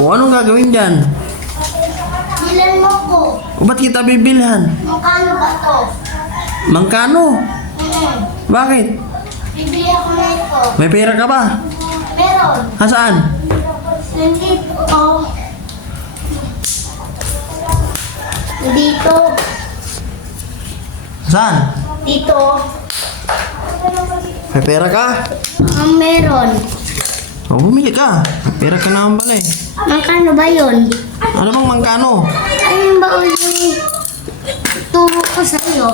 O anong gagawin dyan? Bilan mo ko. O ba't kita bibilhan? Magkano ba to? Mangkano? Bakit? Bibili ako nito. May pera ka ba? Meron. Saan? Nandito. Dito. Saan? Dito. May pera ka? Meron. O bumili ka. May pera ka naman pala eh. Magkano ba yun? Ano bang mangkano? Ayun ba yung turo ko sa'yo?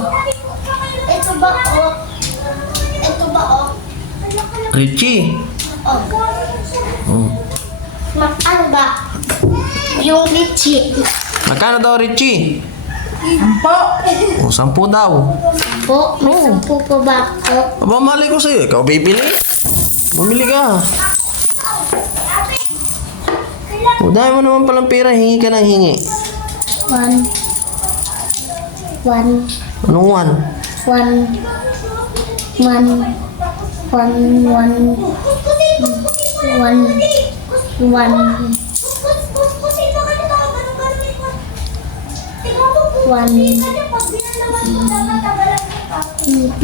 Ito ba o? Ito ba o? Richie. Oh. Oh. Magkano ba? Yung litchi. Magkano daw Richie? Po. O 10 daw. Po, may 10 po ba ako? Aba mali ko sa'yo. Ikaw bibili? Bumili ka. O dahil mo naman palang pera, hingi ka ng hingi. 1. Anong one? 1.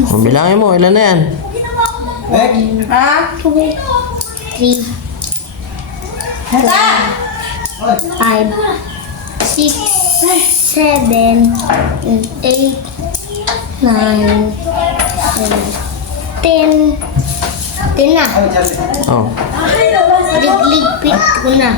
O bilangin mo, ilan na yan? 2, 3, 4, 5, 6, 7, 8, 9, 10. 10 na. Oh. Ligligpit ko na.